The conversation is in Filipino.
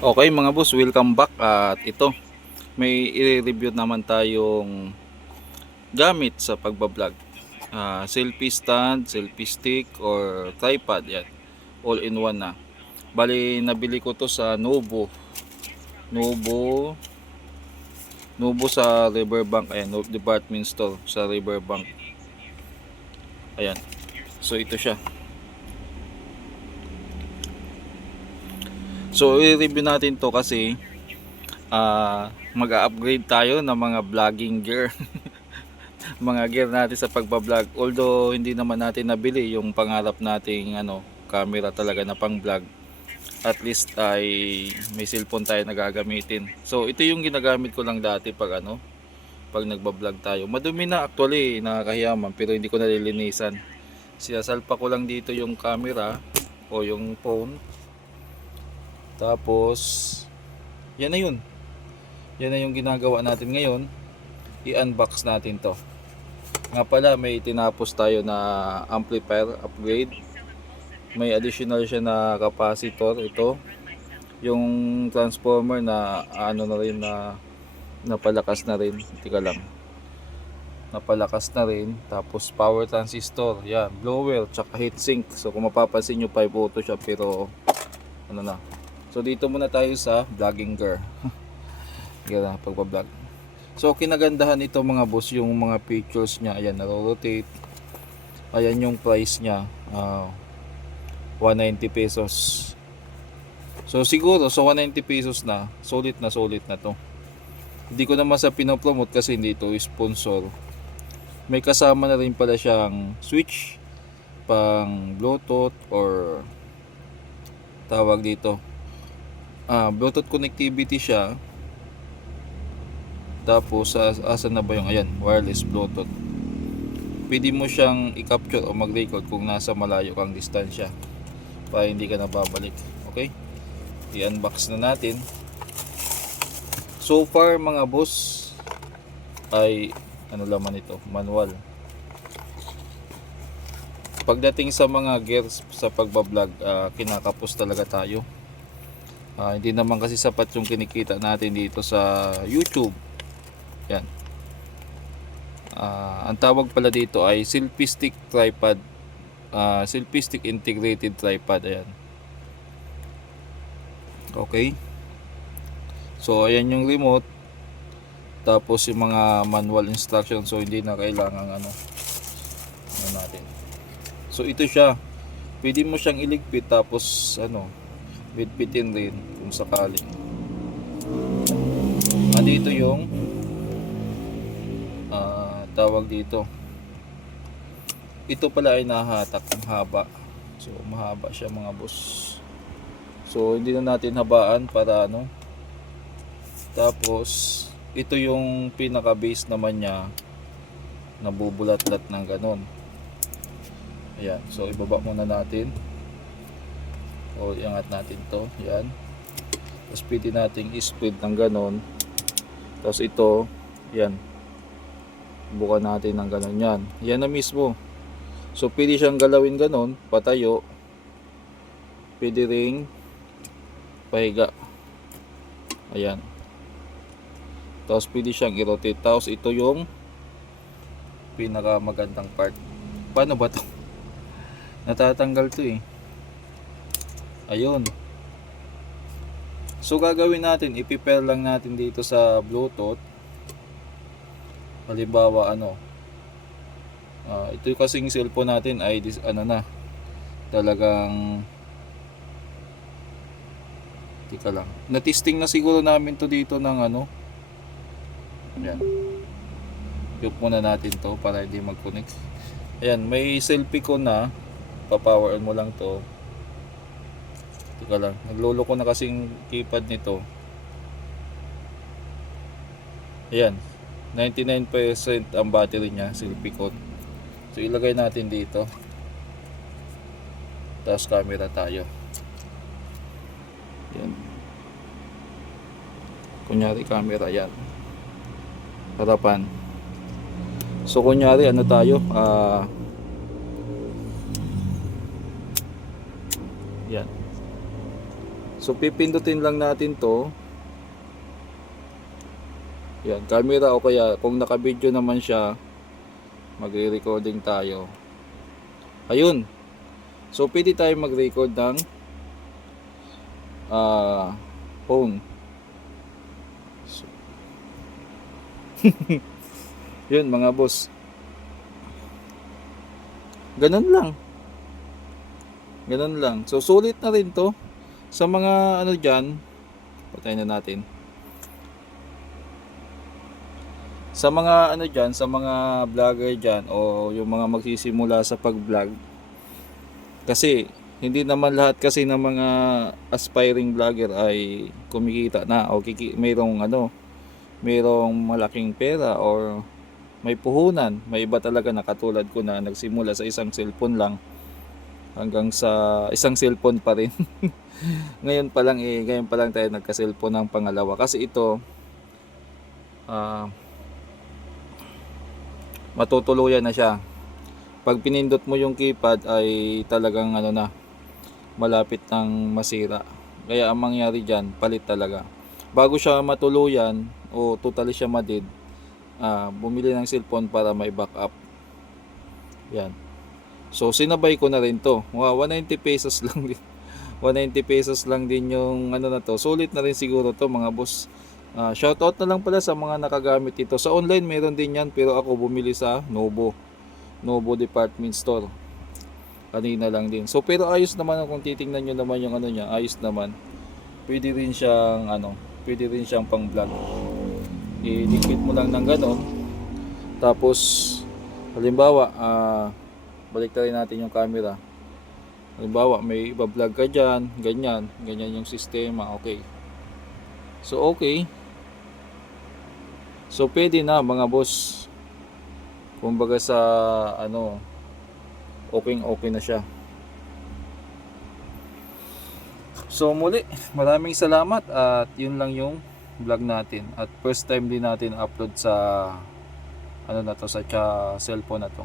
Okay mga boss, welcome back. At ito, may i-review naman tayong gamit sa pagbablog. Selfie stand, selfie stick, or tripod. Yan. All in one na. Bali, nabili ko to sa Novo. Novo. Novo sa Riverbank. Ayan, Novo department store sa Riverbank. Ayan. So, ito siya. So, i-review natin to kasi mag-upgrade tayo ng mga vlogging gear. Mga gear natin sa pagbablog, although hindi naman natin nabili yung pangarap nating camera talaga na pang vlog. At least ay may cellphone tayo na gagamitin. So ito yung ginagamit ko lang dati pag nagbablog tayo. Madumi na actually, nakakahiyaman, pero hindi ko nalilinisan. Sinasalpa ko lang dito yung camera o yung phone. Tapos yan na yun. Yan na yung ginagawa natin ngayon. I-unbox natin to. Nga pala, may tinapos tayo na amplifier upgrade. May additional siya na capacitor. Ito yung transformer na na rin, na napalakas na rin. Tika lang, napalakas na rin. Tapos power transistor, yan, blower, tsaka heatsink. So kung mapapansin nyo, 5 auto siya, pero na. So dito muna tayo sa vlogging gear. Yan, pagbablog. So kinagandahan ito mga boss, yung mga pictures niya, ayan, naro-rotate. Ayan yung price niya, 190 pesos. So siguro so 190 pesos na, solid na to. Hindi ko naman sa pinopromote kasi hindi ito sponsor. May kasama na rin pala siyang switch pang Bluetooth or tawag dito, Bluetooth connectivity siya. Tapos asan na ba yung, ayan, wireless Bluetooth. Pwede mo siyang i-capture o mag-record kung nasa malayo kang distansya para hindi ka nababalik. Okay, i-unbox na natin. So far mga boss ay laman ito, manual. Pagdating sa mga gears sa pagbablog, kinakapos talaga tayo. Hindi naman kasi sapat yung kinikita natin dito sa YouTube. Yan. Ang tawag pala dito ay selfie stick tripod, selfie stick integrated tripod. Ayan. Okay. So ayan yung remote. Tapos yung mga manual instruction, so hindi na kailangan natin. So ito siya. Pwede mo siyang iligpit, tapos bitbitin rin kung sakali. Dito yung tawag dito. Ito pala ay nahatak ng haba. So mahaba siya mga boss. So hindi na natin habaan para Tapos ito yung pinaka base naman niya, nabubulat-lat ng ganon. Ayan. So ibaba muna natin. O iangat natin to. Yan. Tapos pwede nating i-spread ng ganon. Tapos ito, yan, bukan natin ng ganon. Yan. Yan na mismo. So pwede siyang galawin ganon, patayo. Pwede ring pahiga. Ayan. Tapos pwede siyang i-rotate. Tapos ito yung pinaka magandang part. Paano ba to? Natatanggal to eh. Ayun. So gagawin natin, ipi-pair lang natin dito sa Bluetooth. Halimbawa ito kasing cellphone natin ay talagang, tika lang, na-testing na siguro namin to dito ng ayan. Yuk muna natin to para hindi mag-connect. Ayan, may selfie ko na, pa-power on mo lang to. Tika lang, nagluloko na kasing keypad nito. Ayan, 99% ang battery niya, selfie ko. So ilagay natin dito. Tapos camera tayo. Yan. Kunyari camera yan. Harapan. So kunyari tayo, yan. So pipindutin lang natin to. Yan, camera o kaya kung naka-video naman siya, magre-recording tayo. Ayun. So pwede tayo mag-record ng phone. So, yun mga boss. Ganun lang. Ganun lang. So sulit na rin to. Sa mga ano dyan, patayin na natin. Sa mga ano dyan, sa mga vlogger dyan o yung mga magsisimula sa pag-vlog. Kasi hindi naman lahat kasi ng mga aspiring vlogger ay kumikita na o mayroong malaking pera or may puhunan. May iba talaga na katulad ko na nagsimula sa isang cellphone lang hanggang sa isang cellphone pa rin. Ngayon pa lang tayo nagka-cellphone ng pangalawa kasi ito matutuluyan na siya. Pag pinindot mo yung keypad ay talagang malapit nang masira. Kaya ang mangyari dyan, palit talaga. Bago siya matuluyan o totally siya madid, bumili ng cellphone para may backup. Yan. So sinabay ko na rin to. 190 pesos lang din. 190 pesos lang din yung na to. Sulit na rin siguro to mga boss. Shoutout na lang pala sa mga nakagamit ito. Sa online meron din yan pero ako bumili sa Novo Department Store. Kanina lang din. So pero ayos naman kung titingnan nyo naman yung niya, ayos naman. Pwede rin siyang pang vlog. I-dikit mo lang ng ganon. Tapos halimbawa, baliktarin natin yung camera. Halimbawa, may iba-vlog ka dyan, ganyan yung sistema, okay. So okay. So pwede na mga boss. Kumbaga sa okay na siya. So muli, maraming salamat at yun lang yung vlog natin. At first time din natin upload sa sa cellphone na to.